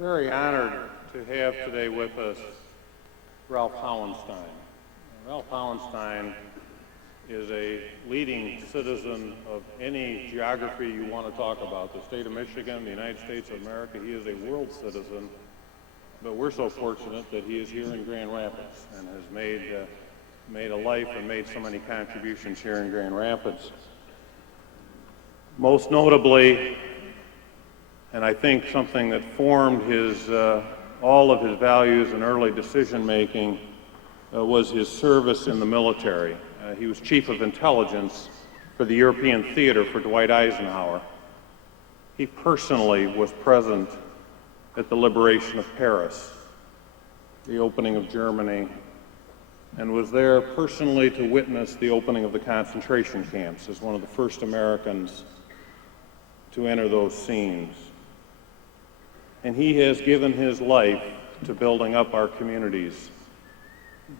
Very honored to have today with us Ralph Hauenstein. Ralph Hauenstein is a leading citizen of any geography you want to talk about. The state of Michigan, the United States of America, he is a world citizen, but we're so fortunate that he is here in Grand Rapids and has made a life and made so many contributions here in Grand Rapids. Most notably, and I think something that formed all of his values and early decision-making was his service in the military. He was Chief of Intelligence for the European Theater for Dwight Eisenhower. He personally was present at the liberation of Paris, the opening of Germany, and was there personally to witness the opening of the concentration camps as one of the first Americans to enter those scenes. And he has given his life to building up our communities.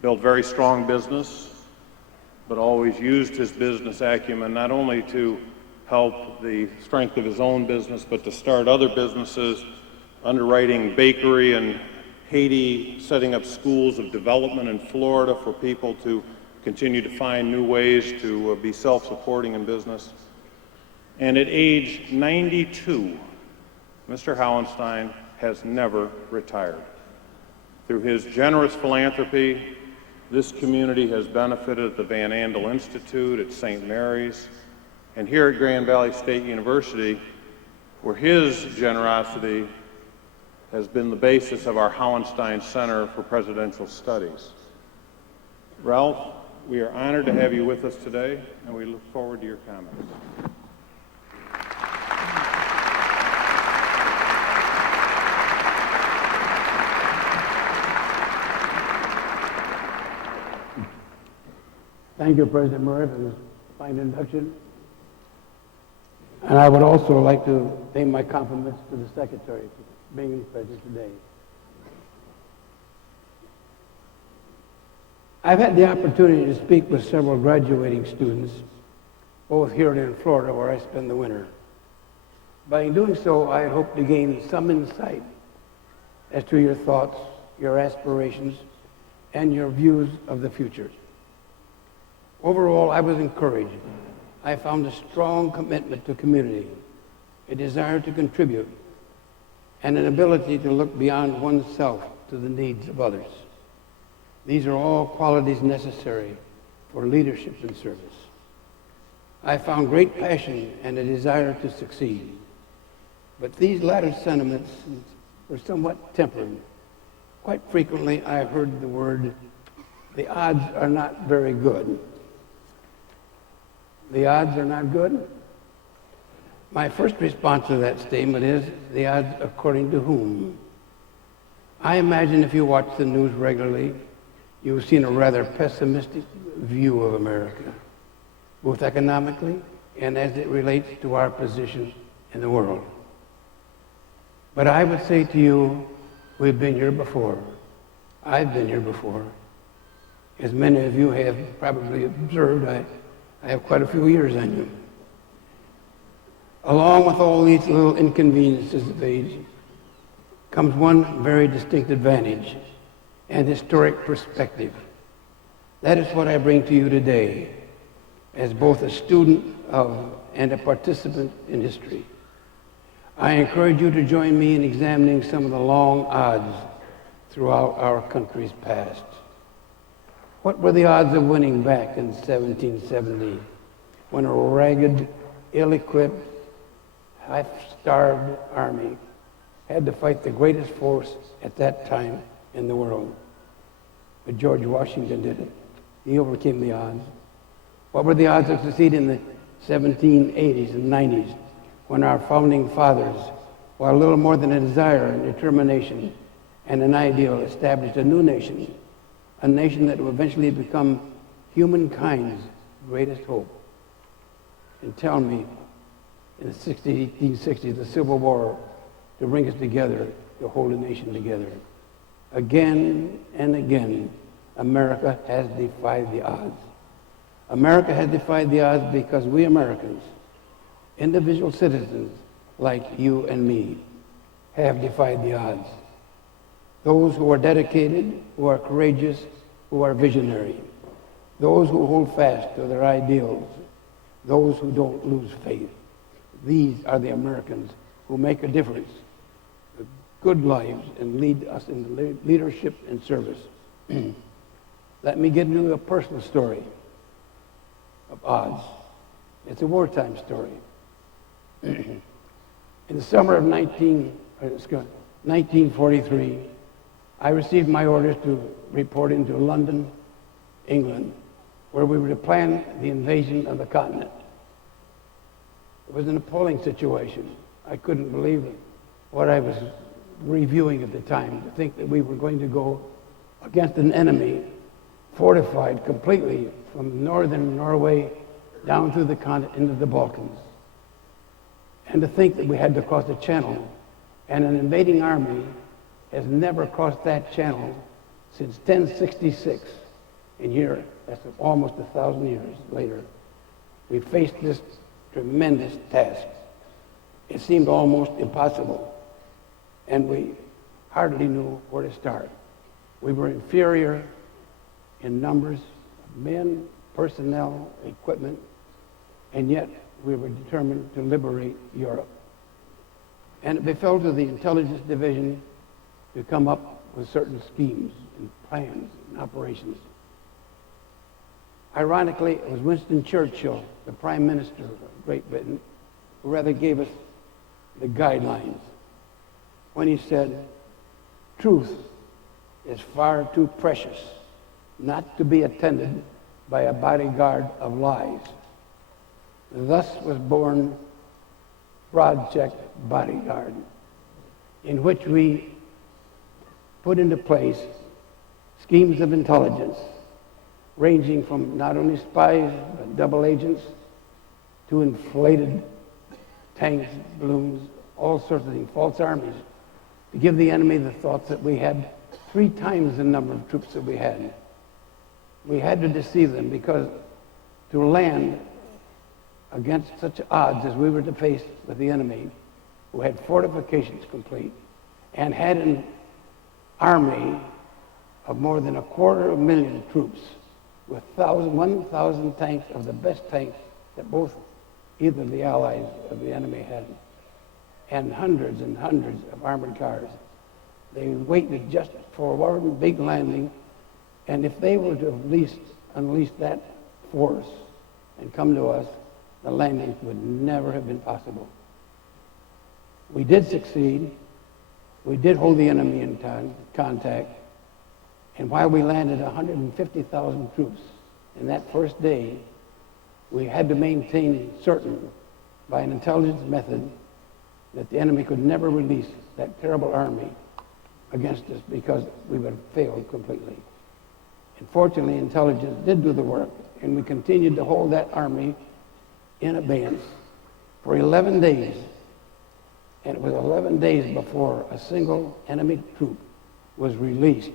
Built very strong business, but always used his business acumen not only to help the strength of his own business, but to start other businesses, underwriting bakery in Haiti, setting up schools of development in Florida for people to continue to find new ways to be self-supporting in business. And at age 92, Mr. Hauenstein has never retired. Through his generous philanthropy, this community has benefited at the Van Andel Institute, at St. Mary's, and here at Grand Valley State University, where his generosity has been the basis of our Hauenstein Center for Presidential Studies. Ralph, we are honored to have you with us today, and we look forward to your comments. Thank you, President Murray, for this fine introduction. And I would also like to pay my compliments to the Secretary for being present today. I've had the opportunity to speak with several graduating students, both here and in Florida, where I spend the winter. By doing so, I hope to gain some insight as to your thoughts, your aspirations, and your views of the future. Overall, I was encouraged. I found a strong commitment to community, a desire to contribute, and an ability to look beyond oneself to the needs of others. These are all qualities necessary for leadership and service. I found great passion and a desire to succeed, but these latter sentiments were somewhat tempered. Quite frequently, I heard the word, "The odds are not very good." The odds are not good? My first response to that statement is, the odds according to whom? I imagine if you watch the news regularly, you've seen a rather pessimistic view of America, both economically and as it relates to our position in the world. But I would say to you, we've been here before. I've been here before. As many of you have probably observed, I have quite a few years on you. Along with all these little inconveniences of age comes one very distinct advantage and historic perspective. That is what I bring to you today as both a student of and a participant in history. I encourage you to join me in examining some of the long odds throughout our country's past. What were the odds of winning back in 1770 when a ragged, ill-equipped, half-starved army had to fight the greatest force at that time in the world? But George Washington did it. He overcame the odds. What were the odds of succeeding in the 1780s and 90s when our founding fathers, while little more than a desire and determination and an ideal, established a new nation, a nation that will eventually become humankind's greatest hope? And tell me, in the 1860s, the Civil War, to bring us together, to hold a nation together. Again and again, America has defied the odds. America has defied the odds because we Americans, individual citizens like you and me, have defied the odds. Those who are dedicated, who are courageous, who are visionary. Those who hold fast to their ideals. Those who don't lose faith. These are the Americans who make a difference, good lives, and lead us in leadership and service. Let me get into a personal story of odds. It's a wartime story. In the summer of 1943, I received my orders to report into London, England, where we were to plan the invasion of the continent. It was an appalling situation. I couldn't believe what I was reviewing at the time, to think that we were going to go against an enemy fortified completely from northern Norway down through the continent into the Balkans. And to think that we had to cross the channel, and an invading army has never crossed that channel since 1066. And here, that's almost 1,000 years later, we faced this tremendous task. It seemed almost impossible, and we hardly knew where to start. We were inferior in numbers of men, personnel, equipment, and yet we were determined to liberate Europe. And it befell to the intelligence division to come up with certain schemes and plans and operations. Ironically, it was Winston Churchill, the Prime Minister of Great Britain, who rather gave us the guidelines when he said, "Truth is far too precious not to be attended by a bodyguard of lies." Thus was born Project Bodyguard, in which we put into place schemes of intelligence ranging from not only spies but double agents to inflated tanks, balloons, all sorts of things, false armies, to give the enemy the thoughts that we had 3 times the number of troops that we had. We had to deceive them, because to land against such odds as we were to face with the enemy, who had fortifications complete and had an army of more than 250,000 troops with 1,000 tanks of the best tanks that both either the allies or the enemy had, and hundreds and hundreds of armored cars. They waited just for one big landing, and if they were to at least unleash that force and come to us, the landings would never have been possible. We did succeed. We did hold the enemy in contact. And while we landed 150,000 troops in that first day, we had to maintain certain, by an intelligence method, that the enemy could never release that terrible army against us, because we would have failed completely. And fortunately, intelligence did do the work, and we continued to hold that army in abeyance for 11 days. And it was 11 days before a single enemy troop was released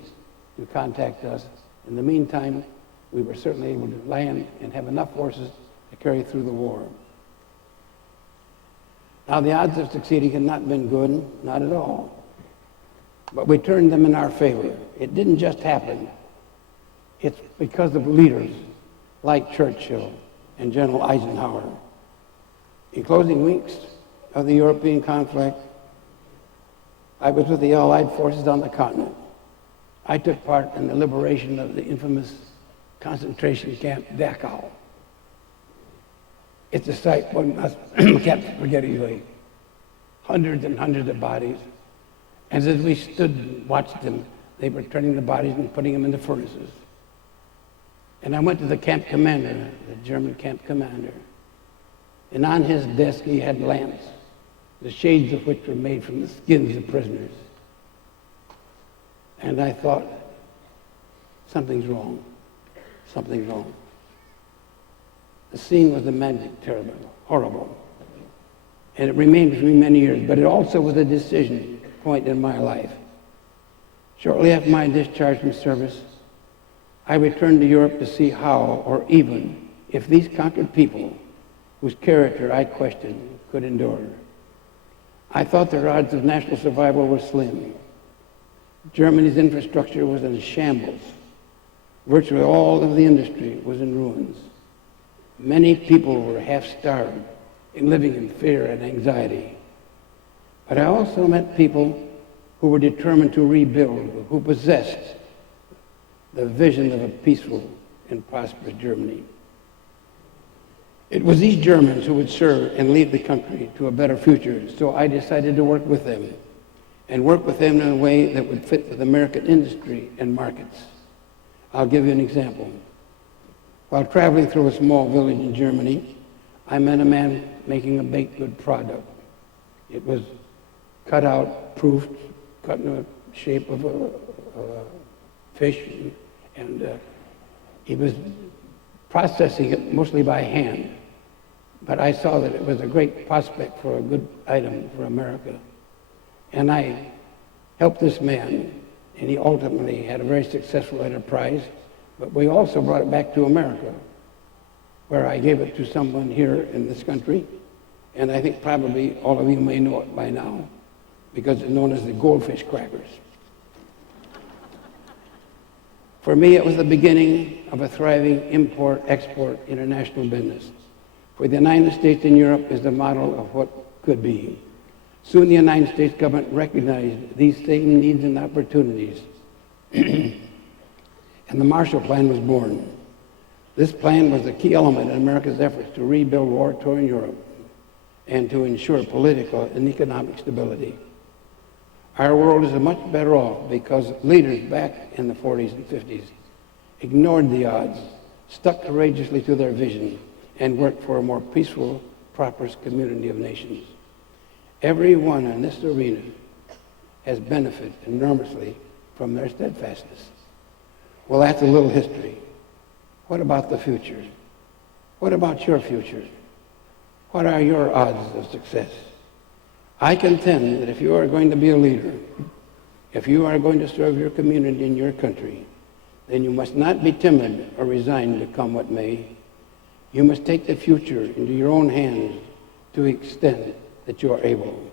to contact us. In the meantime, we were certainly able to land and have enough forces to carry through the war. Now, the odds of succeeding had not been good, not at all. But we turned them in our favor. It didn't just happen. It's because of leaders like Churchill and General Eisenhower. In closing weeks of the European conflict, I was with the Allied forces on the continent. I took part in the liberation of the infamous concentration camp Dachau. It's a sight one can't forget easily. Hundreds and hundreds of bodies. And as we stood and watched them, they were turning the bodies and putting them in the furnaces. And I went to the camp commander, the German camp commander. And on his desk he had lamps, the shades of which were made from the skins of prisoners. And I thought, something's wrong. Something's wrong. The scene was magic, terrible, horrible. And it remained with me many years, but it also was a decision point in my life. Shortly after my discharge from service, I returned to Europe to see how, or even if these conquered people, whose character I questioned, could endure. I thought their odds of national survival were slim. Germany's infrastructure was in shambles. Virtually all of the industry was in ruins. Many people were half-starved and living in fear and anxiety. But I also met people who were determined to rebuild, who possessed the vision of a peaceful and prosperous Germany. It was these Germans who would serve and lead the country to a better future, so I decided to work with them, and work with them in a way that would fit with American industry and markets. I'll give you an example. While traveling through a small village in Germany, I met a man making a baked good product. It was cut out, proofed, cut in the shape of a fish, and he was processing it mostly by hand. But I saw that it was a great prospect for a good item for America. And I helped this man, and he ultimately had a very successful enterprise, but we also brought it back to America, where I gave it to someone here in this country, and I think probably all of you may know it by now, because it's known as the goldfish crackers. For me, it was the beginning of a thriving import-export international business. For the United States and Europe is the model of what could be. Soon the United States government recognized these same needs and opportunities, and the Marshall Plan was born. This plan was a key element in America's efforts to rebuild war-torn Europe and to ensure political and economic stability. Our world is much better off because leaders back in the 40s and 50s ignored the odds, stuck courageously to their vision, and worked for a more peaceful, prosperous community of nations. Everyone in this arena has benefited enormously from their steadfastness. Well, that's a little history. What about the future? What about your future? What are your odds of success? I contend that if you are going to be a leader, if you are going to serve your community and your country, then you must not be timid or resigned to come what may. You must take the future into your own hands to the extent that you are able.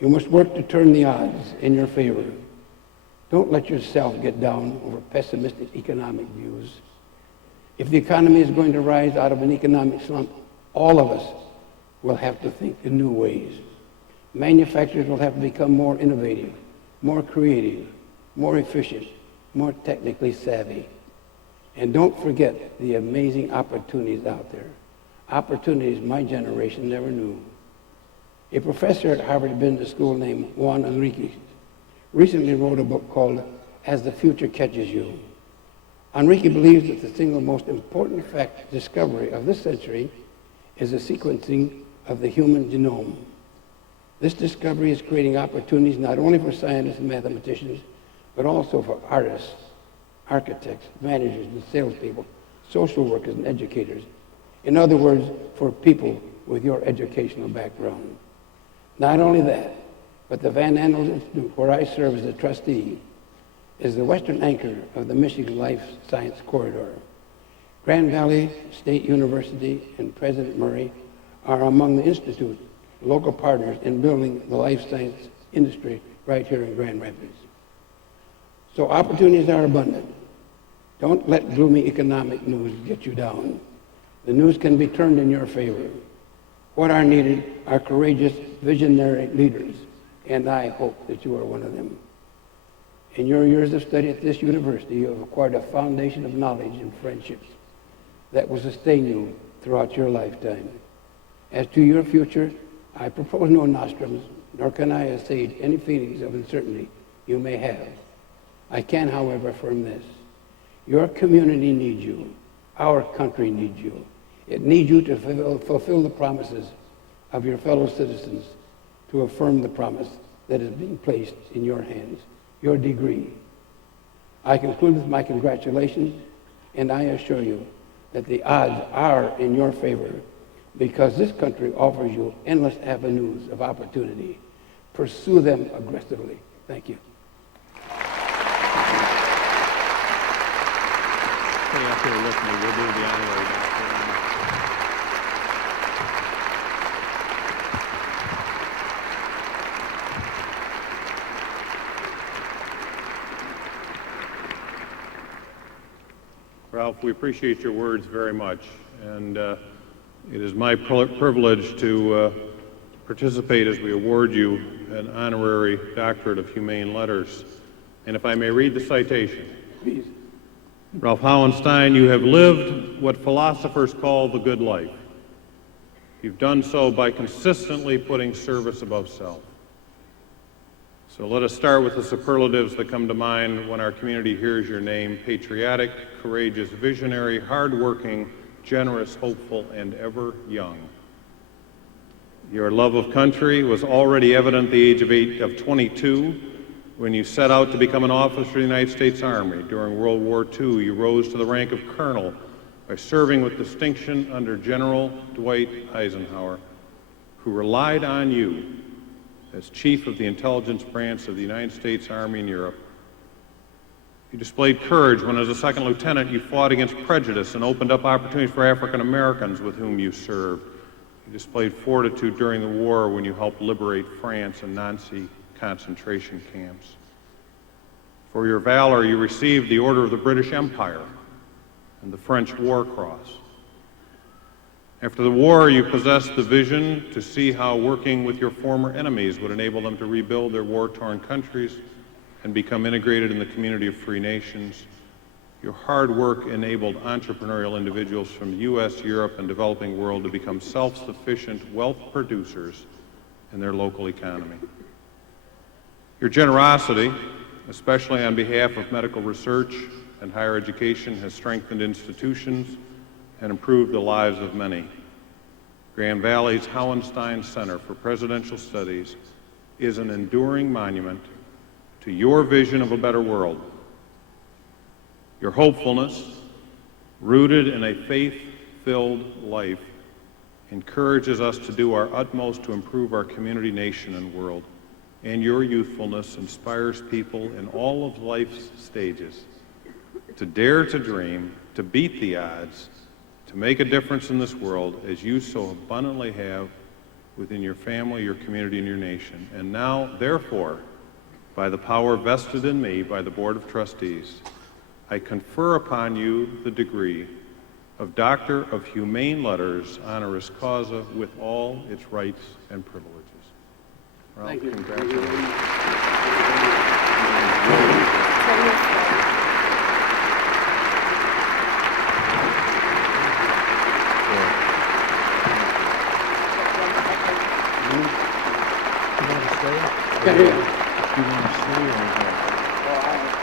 You must work to turn the odds in your favor. Don't let yourself get down over pessimistic economic views. If the economy is going to rise out of an economic slump, all of us will have to think in new ways. Manufacturers will have to become more innovative, more creative, more efficient, more technically savvy. And don't forget the amazing opportunities out there. Opportunities my generation never knew. A professor at Harvard Business School named Juan Enriquez recently wrote a book called As the Future Catches You. Enrique believes that the single most important discovery of this century is the sequencing of the human genome. This discovery is creating opportunities not only for scientists and mathematicians, but also for artists, architects, managers, and salespeople, social workers, and educators. In other words, for people with your educational background. Not only that, but the Van Andel Institute, where I serve as a trustee, is the western anchor of the Michigan Life Science Corridor. Grand Valley State University and President Murray are among the Institute's local partners in building the life science industry right here in Grand Rapids. So opportunities are abundant. Don't let gloomy economic news get you down. The news can be turned in your favor. What are needed are courageous, visionary leaders, and I hope that you are one of them. In your years of study at this university, you have acquired a foundation of knowledge and friendships that will sustain you throughout your lifetime. As to your future, I propose no nostrums, nor can I assuage any feelings of uncertainty you may have. I can, however, affirm this. Your community needs you. Our country needs you. It needs you to fulfill the promises of your fellow citizens, to affirm the promise that is being placed in your hands, your degree. I conclude with my congratulations, and I assure you that the odds are in your favor because this country offers you endless avenues of opportunity. Pursue them aggressively. Thank you. Stay up here with me. We'll do the honorary doctorate. Ralph, we appreciate your words very much, and it is my privilege to participate as we award you an honorary doctorate of humane letters. And if I may read the citation. Please. Ralph Hauenstein, you have lived what philosophers call the good life. You've done so by consistently putting service above self. So let us start with the superlatives that come to mind when our community hears your name: patriotic, courageous, visionary, hardworking, generous, hopeful, and ever young. Your love of country was already evident at the age of 22 when you set out to become an officer of the United States Army. During World War II, you rose to the rank of colonel by serving with distinction under General Dwight Eisenhower, who relied on you as chief of the intelligence branch of the United States Army in Europe. You displayed courage when, as a second lieutenant, you fought against prejudice and opened up opportunities for African Americans with whom you served. You displayed fortitude during the war when you helped liberate France and Nazi concentration camps. For your valor, you received the Order of the British Empire and the French War Cross. After the war, you possessed the vision to see how working with your former enemies would enable them to rebuild their war-torn countries and become integrated in the community of free nations. Your hard work enabled entrepreneurial individuals from the U.S., Europe, and developing world to become self-sufficient wealth producers in their local economy. Your generosity, especially on behalf of medical research and higher education, has strengthened institutions and improved the lives of many. Grand Valley's Hauenstein Center for Presidential Studies is an enduring monument to your vision of a better world. Your hopefulness, rooted in a faith-filled life, encourages us to do our utmost to improve our community, nation, and world. And your youthfulness inspires people in all of life's stages to dare to dream, to beat the odds, to make a difference in this world, as you so abundantly have within your family, your community, and your nation. And now, therefore, by the power vested in me by the Board of Trustees, I confer upon you the degree of Doctor of Humane Letters, honoris causa, with all its rights and privileges. Ralph, Thank you. congratulations. Yeah, yeah. You want to stay or go?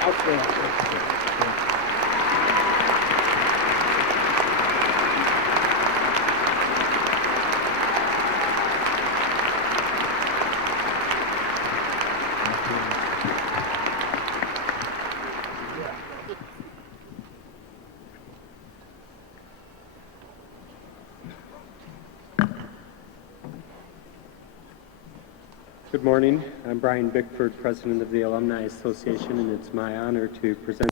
I'll stay. Good morning. I'm Brian Bickford, President of the Alumni Association, and it's my honor to present